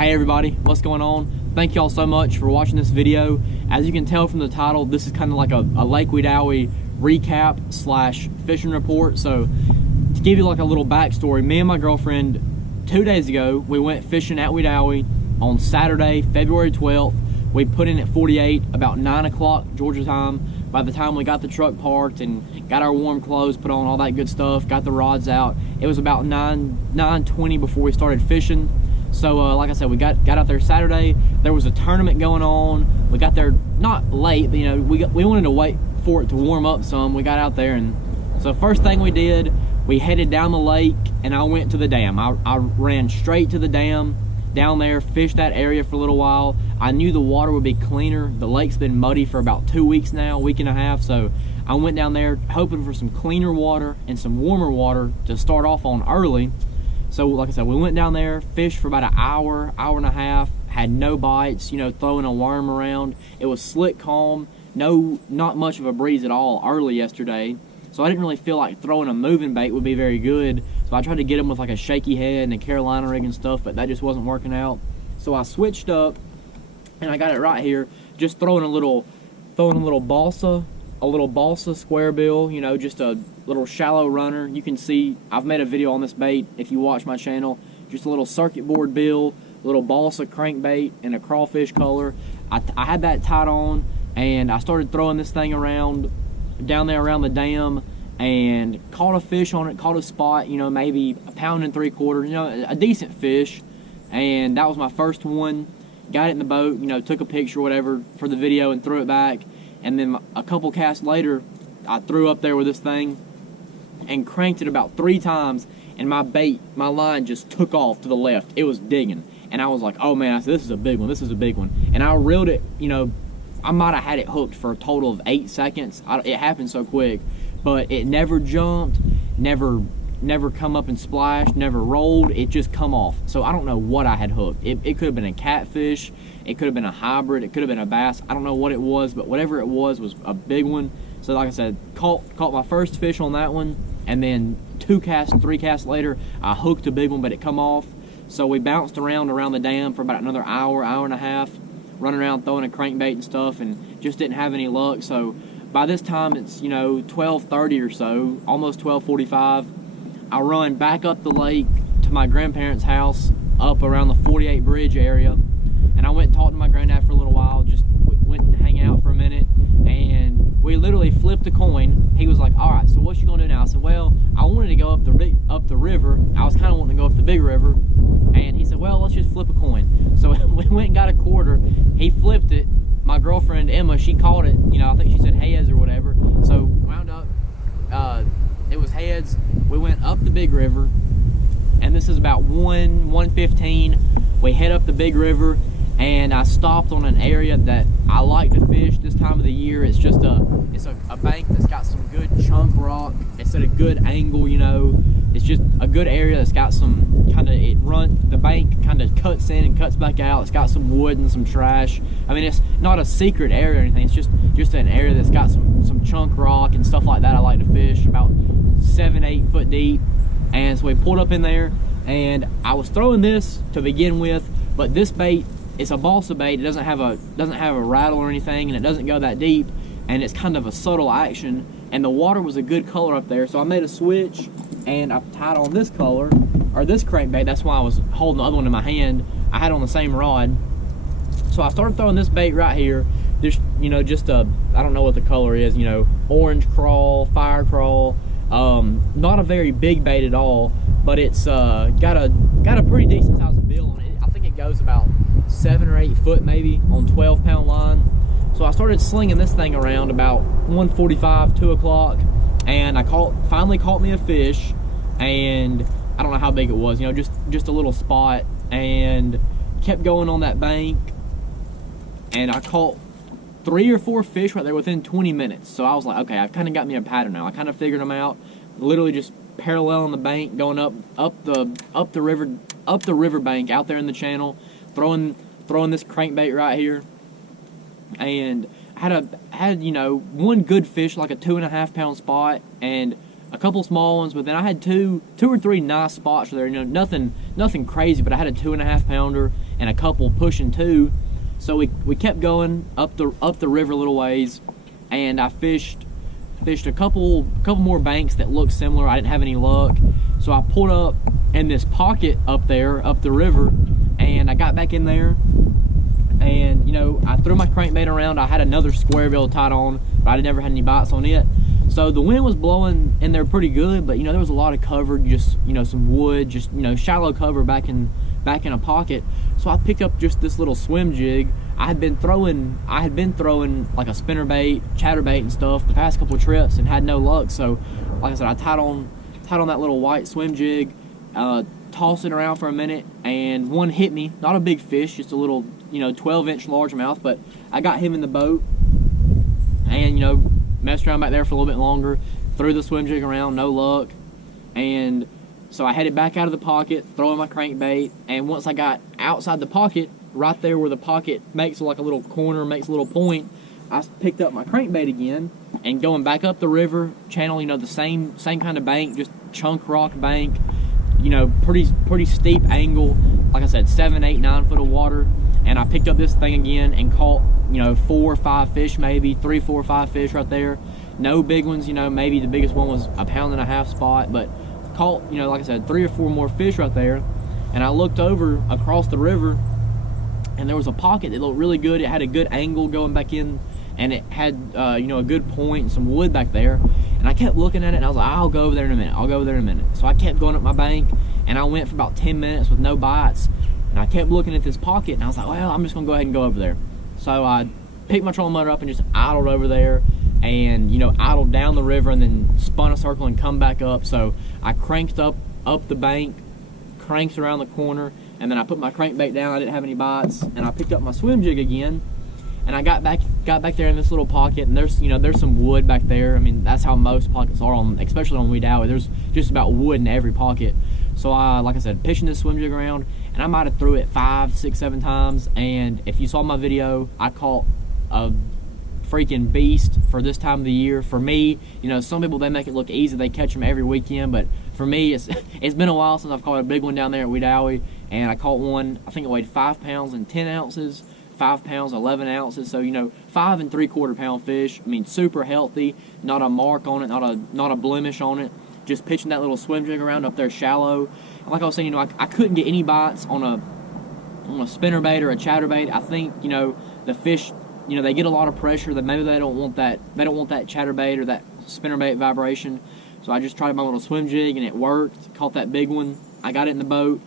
Hey everybody, what's going on? Thank y'all so much for watching this video. As you can tell from the title, this is kind of like a Lake Wedowee recap slash fishing report. So to give you like a little backstory, me and my girlfriend 2 days ago, we went fishing at Wedowee on Saturday, February 12th. We put in at 48 about 9 o'clock Georgia time. By the time we got the truck parked and got our warm clothes put on, all that good stuff, got the rods out, it was about 9:20 before we started fishing. So like I said, we got out there Saturday. There was a tournament going on. We got there not late, but you know, we wanted to wait for it to warm up some. We got out there, and so first thing we did, we headed down the lake and I went to the dam. I ran straight to the dam down there, fished that area for a little while. I knew the water would be cleaner. The lake's been muddy for about 2 weeks now, a week and a half, so I went down there hoping for some cleaner water and some warmer water to start off on early. So like I said, we went down there, fished for about an hour and a half, had no bites, you know, throwing a worm around. It was slick calm, not much of a breeze at all early yesterday. So I didn't really feel like throwing a moving bait would be very good. So I tried to get them with like a shaky head and a Carolina rig and stuff, but that just wasn't working out. So I switched up and I got it right here, just throwing a little balsa square bill, you know, just a little shallow runner. You can see I've made a video on this bait if you watch my channel. Just a little circuit board bill, a little balsa crankbait and a crawfish color. I had that tied on and I started throwing this thing around down there around the dam and caught a fish on it, caught a spot, you know, maybe 1.75 pounds, you know, a decent fish. And that was my first one. Got it in the boat, you know, took a picture, whatever, for the video and threw it back. And then a couple casts later, I threw up there with this thing and cranked it about 3 times, and my line just took off to the left. It was digging. And I was like, oh man, I said, this is a big one, this is a big one. And I reeled it, you know, I might have had it hooked for a total of 8 seconds. It happened so quick, but it never jumped, never come up and splashed, never rolled. It just come off. So I don't know what I had hooked. It could have been a catfish, it could have been a hybrid, it could have been a bass. I don't know what it was, but whatever it was a big one. So like I said, caught my first fish on that one, and then 3 casts later, I hooked a big one, but it come off. So we bounced around the dam for about another hour and a half, running around throwing a crankbait and stuff, and just didn't have any luck. So by this time, it's, you know, 12:30 or so, almost 12:45. I run back up the lake to my grandparents' house up around the 48 bridge area, and I went and talked to my granddad for a little while, just went and hang out for a minute, and we literally flipped a coin. He was like, all right, so what you gonna do now? I said, well, I wanted to go up the river. I was kind of wanting to go up the big river, and he said, well, let's just flip a coin. So we went and got a quarter. He flipped it. My girlfriend Emma, she caught it, you know, I think she said heads or whatever. So wound up, it was heads. We went up the big river, and this is about 1:15. We head up the big river, and I stopped on an area that I like to fish this time of the year. It's just a bank that's got some good chunk rock. It's at a good angle, you know. It's just a good area that's got some the bank kind of cuts in and cuts back out. It's got some wood and some trash. I mean, it's not a secret area or anything. It's just an area that's got some chunk rock and stuff like that. I like to fish about 7-8 foot deep. And so we pulled up in there, and I was throwing this to begin with, but this bait, it's a balsa bait. It doesn't have a rattle or anything, and it doesn't go that deep, and it's kind of a subtle action. And the water was a good color up there, so I made a switch and I tied on this color, or this crankbait. That's why I was holding the other one in my hand. I had on the same rod. So I started throwing this bait right here. Just, you know, I don't know what the color is, you know, orange crawl, fire crawl. Not a very big bait at all, but it's got a pretty decent sized bill on it. I think it goes about 7 or 8 foot maybe on 12-pound line. So I started slinging this thing around about 1:45, 2 o'clock, and I finally caught me a fish, and I don't know how big it was, you know, just a little spot, and kept going on that bank, and I caught 3 or 4 fish right there within 20 minutes. So I was like, okay, I've kind of got me a pattern now. I kind of figured them out. Literally just paralleling the bank, going up the river bank out there in the channel, throwing this crankbait right here, and had you know, one good fish, like a 2.5 pound spot, and a couple small ones, but then I had two or three nice spots there. You know, nothing crazy, but I had a 2.5 pounder and a couple pushing 2. So we kept going up the river a little ways, and I fished a couple more banks that looked similar. I didn't have any luck, so I pulled up in this pocket up there up the river, and I got back in there, and you know, I threw my crankbait around. I had another square bill tied on, but I never had any bites on it. So the wind was blowing in there pretty good, but you know, there was a lot of cover, just, you know, some wood, just, you know, shallow cover back in a pocket. So I picked up just this little swim jig. I had been throwing like a spinnerbait, chatterbait and stuff the past couple of trips and had no luck. So like I said, I tied on that little white swim jig, tossed it around for a minute, and one hit me. Not a big fish, just a little, you know, 12-inch largemouth, but I got him in the boat, and you know, messed around back there for a little bit longer, threw the swim jig around, no luck, and so I headed back out of the pocket, throwing my crankbait, and once I got outside the pocket, right there where the pocket makes like a little corner, makes a little point, I picked up my crankbait again, and going back up the river channel, you know, the same kind of bank, just chunk rock bank, you know, pretty steep angle, like I said, 7, 8, 9 foot of water, and I picked up this thing again and caught, you know, 4 or 5 fish, maybe 3, 4, 5 fish right there. No big ones, you know, maybe the biggest one was a 1.5 pound spot, but caught, you know, like I said, 3 or 4 more fish right there. And I looked over across the river, and there was a pocket that looked really good. It had a good angle going back in, and it had, you know, a good point and some wood back there. And I kept looking at it, and I was like, I'll go over there in a minute. I'll go over there in a minute. So I kept going up my bank, and I went for about 10 minutes with no bites. And I kept looking at this pocket, and I was like, well, I'm just gonna go ahead and go over there. So I picked my trolling motor up and just idled over there, and you know, idled down the river and then spun a circle and come back up. So I cranked up the bank, cranked around the corner, and then I put my crankbait down. I didn't have any bites, and I picked up my swim jig again, and I got back there in this little pocket, and there's, you know, there's some wood back there. I mean, that's how most pockets are, especially on Wedowee. There's just about wood in every pocket. So I, like I said, pitching this swim jig around, and I might have threw it 5, 6, 7 times. And if you saw my video, I caught a freaking beast for this time of the year. For me, you know, some people, they make it look easy, they catch them every weekend, but for me, it's been a while since I've caught a big one down there at Wedowee, and I caught one, I think it weighed 5 pounds and 10 ounces, 5 pounds 11 ounces. So, you know, 5 3/4 pound fish. I mean, super healthy, not a mark on it, not a blemish on it. Just pitching that little swim jig around up there shallow. And like I was saying, you know, I couldn't get any bites on a spinnerbait or a chatterbait. I think, you know, the fish, you know, they get a lot of pressure, that maybe they don't want that chatterbait or that spinnerbait vibration. So I just tried my little swim jig, and it worked. Caught that big one. I got it in the boat,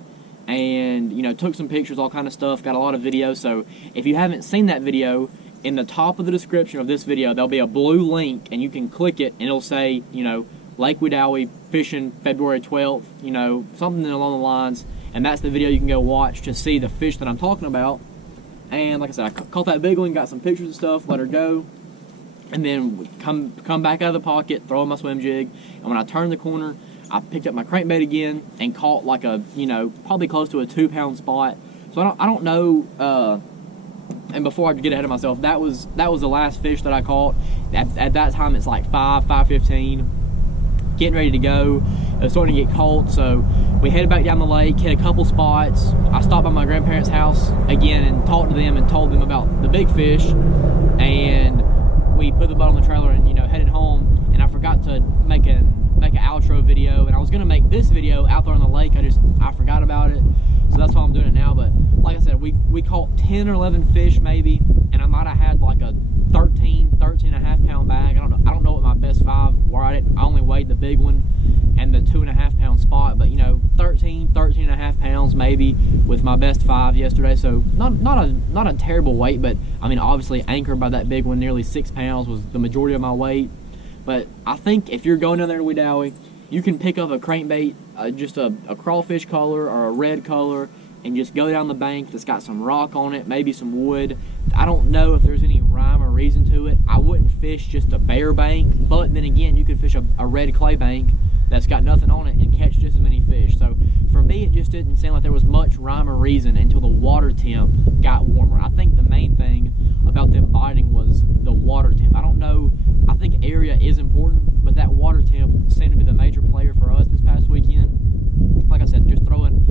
and you know, took some pictures, all kind of stuff. Got a lot of videos. So if you haven't seen that video, in the top of the description of this video, there'll be a blue link, and you can click it, and it'll say, you know, Lake Wedowee fishing February 12th, you know, something along the lines, and that's the video you can go watch to see the fish that I'm talking about. And like I said, I caught that big one, got some pictures and stuff, let her go, and then come back out of the pocket, throw in my swim jig, and when I turned the corner, I picked up my crankbait again and caught like a, you know, probably close to a 2 pound spot. So I don't know. And before I get ahead of myself, that was the last fish that I caught. At that time, it's like 5:15. Getting ready to go. It was starting to get cold, so we headed back down the lake, hit a couple spots. I stopped by my grandparents' house again and talked to them and told them about the big fish, and we put the boat on the trailer and, you know, headed home. And I forgot to make an outro video, and I was gonna make this video out there on the lake. I forgot about it, so that's why I'm doing it now. But like I said, we caught 10 or 11 fish maybe, and I might have had like a 13.5 pound bag. I don't know what my best 5 were. I only weighed the big one and the 2.5 pound spot, but you know, 13.5 pounds maybe with my best 5 yesterday. So not a terrible weight, but I mean, obviously anchored by that big one, nearly 6 pounds was the majority of my weight. But I think if you're going down there to Wedowee, you can pick up a crankbait, just a crawfish color or a red color, and just go down the bank that's got some rock on it, maybe some wood. I don't know if there's any rhyme or reason to it. I wouldn't fish just a bare bank, but then again, you could fish a red clay bank that's got nothing on it and catch just as many fish. So for me, it just didn't seem like there was much rhyme or reason until the water temp got warmer. I think the main thing about them biting was the water temp. I don't know, I think area is important, but that water temp seemed to be the major player for us this past weekend. Like I said, just throwing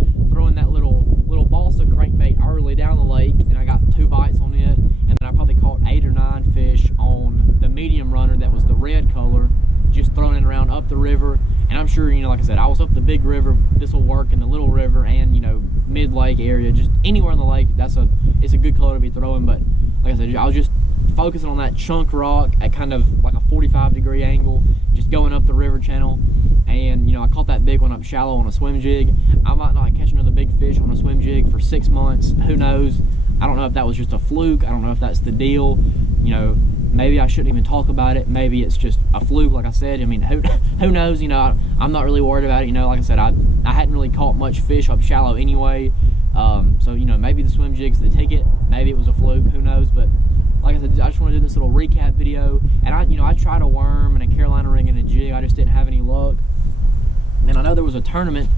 that little balsa crankbait early down the lake, and I got 2 bites on it, and then I probably caught 8 or 9 fish on the medium runner that was the red color, just throwing it around up the river. And I'm sure, like I said, I was up the big river, this will work in the little river and, mid-lake area, just anywhere in the lake, it's a good color to be throwing. But like I said, I was just focusing on that chunk rock at kind of like a 45-degree angle, just going up the river channel. And I caught that big one up shallow on a swim jig. I might not catch another big fish on a swim jig for 6 months, who knows. I don't know if that was just a fluke, I don't know if that's the deal. Maybe I shouldn't even talk about it. Maybe it's just a fluke, like I said. I mean, who knows? I'm not really worried about it. Like I said, I hadn't really caught much fish up shallow anyway. So maybe the swim jig's the ticket. Maybe it was a fluke. Who knows? But like I said, I just want to do this little recap video. And I tried a worm and a Carolina ring and a jig. I just didn't have any luck. And I know there was a tournament.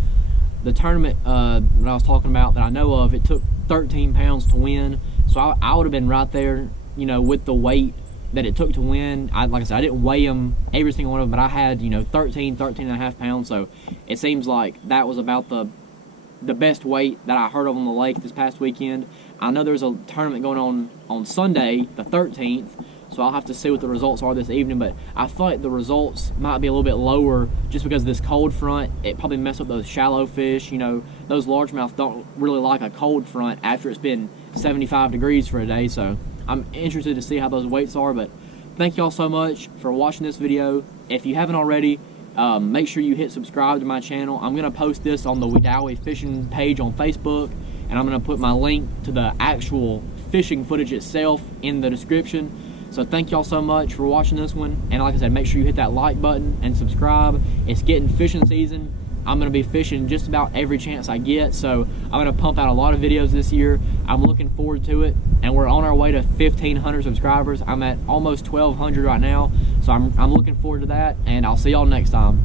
The tournament that I was talking about that I know of, it took 13 pounds to win. So I would have been right there, with the weight that it took to win. Like I said, I didn't weigh them, every single one of them, but I had 13 and a half pounds. So it seems like that was about the best weight that I heard of on the lake this past weekend. I know there's a tournament going on Sunday the 13th, so I'll have to see what the results are this evening. But I feel like the results might be a little bit lower just because of this cold front. It probably messed up those shallow fish. Those largemouth don't really like a cold front after it's been 75 degrees for a day. So I'm interested to see how those weights are. But thank y'all so much for watching this video. If you haven't already, make sure you hit subscribe to my channel. I'm going to post this on the Wedowee fishing page on Facebook, and I'm going to put my link to the actual fishing footage itself in the description. So thank y'all so much for watching this one. And like I said, make sure you hit that like button and subscribe. It's getting fishing season. I'm going to be fishing just about every chance I get, so I'm going to pump out a lot of videos this year. I'm looking forward to it, and we're on our way to 1,500 subscribers. I'm at almost 1,200 right now, so I'm looking forward to that, and I'll see y'all next time.